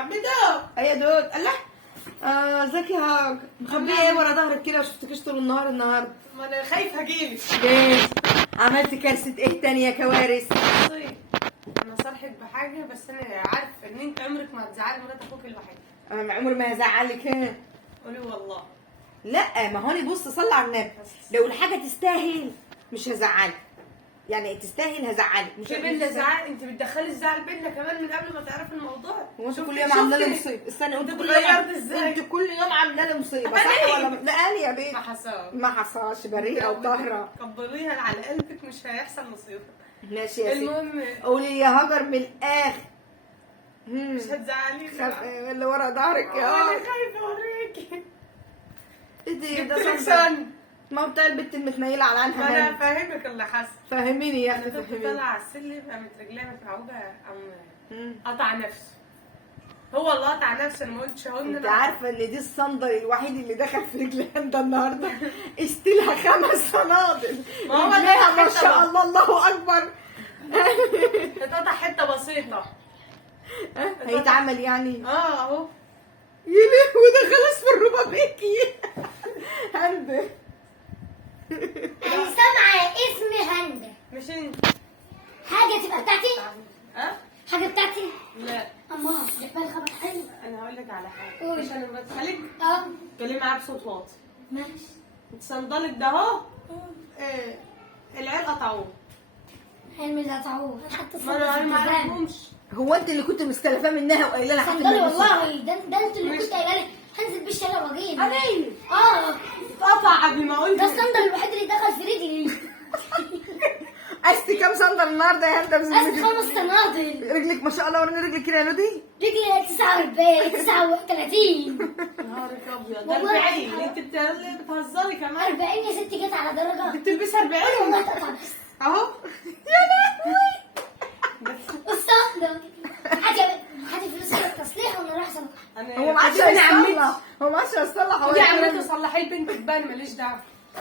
عبدو يا دود الله. ازيك يا هاج؟ مخبيه ايه ورا ظهرك كده؟ وشفتكش طول النهار النهارده. ما انا خايفه اجيلك. ليه؟ عملت كارثه ايه تاني يا كوارث؟ طيب انا صرحك بحاجه، بس انا عارف ان انت عمرك ما هتزعلي مرات اخوك الوحيد. انا عمري ما هزعلك. ها؟ قولي والله. لا، ما هوني بص صلي على النبي. لو الحاجه تستاهل مش هزعلك، يعني تستاهل هزعلك. مش في بينا زعل، انت بتدخلي الزعل بينا كمان من قبل ما تعرفي الموضوع. هو انت كل يوم عامله لي مصيبه؟ استني، انت كل يوم انت كل يوم عامله لي مصيبه صح ولا لا؟ انا يا بيه ما حصل، ما حصلش، بريئه وطاهره. كبريها على قلبك مش هيحصل مصيبه. ماشي يا ستي. المهم قولي يا هاجر من الاخر. مش هتزعليني اللي ورا ظهرك يا انا هاجر. خايفه اوريكي. ايه ده؟ جبتلك صندل. سن. ما هو بتاع البت المتنيله على ما عنها انا هاني. فاهمك اللي حصل. فهميني يا انا اختي، كنت فهميني. طالعه على السلم، قامت رجليها متعوجه، قام مم. قطع نفسه. هو اللي قطع نفسه، انا ما قلتش اهو ان انت انا عارفه ان دي الصندل الوحيد اللي دخل في رجلها ده النهارده؟ اشتلها 5 صنادل. ما هو ده رجليها ما حتة شاء بقى. الله، الله اكبر. اتقطع حته بسيطه. هيتعمل يعني؟ اهو. يا لهوي، ده خلاص في الربابيكي. هنده. انا سامعه اسم هنده. مش انت. حاجه تبقى بتاعتي؟ ها؟ حاجه بتاعتي؟ لا اما جبت لي خبر حلو. انا هقول لك على حاجه. قول. مش انا مرات خالك اه اتكلمي معاه بصوت واطي. ماشي. صندلك ده اهو. إيه، العيال قطعوه. حلمي اللي هتعوه حتى ما انا ما اعرفهمش. هو انت اللي كنت مستلفاه منها وقايله لها صندلي والله، ده انت اللي كنت قايله لي هنزل بيه الشارع واجيب. انا اه اتقطع قبل ما اقول ده الصندل الوحيد اللي دخل في رجلي. قستي كام صندل النهارده يا هنده؟ قست 5 صنادل. رجلك ما شاء الله، وريني رجلك كده يا نودي. رجلي 39. نهارك ابيض. ده والله 40. انت بتهزري كمان. 40 يا ستي، جت على درجه. انت بتلبسي 40 والله اتقطع بس. اهو. يا لهوي. والصندل هاتي فلوس التصليح وانا رايح اصلح. انا هو ما عادش انا عمتي. هيصلح، هو ما عادش هيصلح. هو دي يعمل- عمتي صلحي بنتك بقى، انا ماليش دعوه.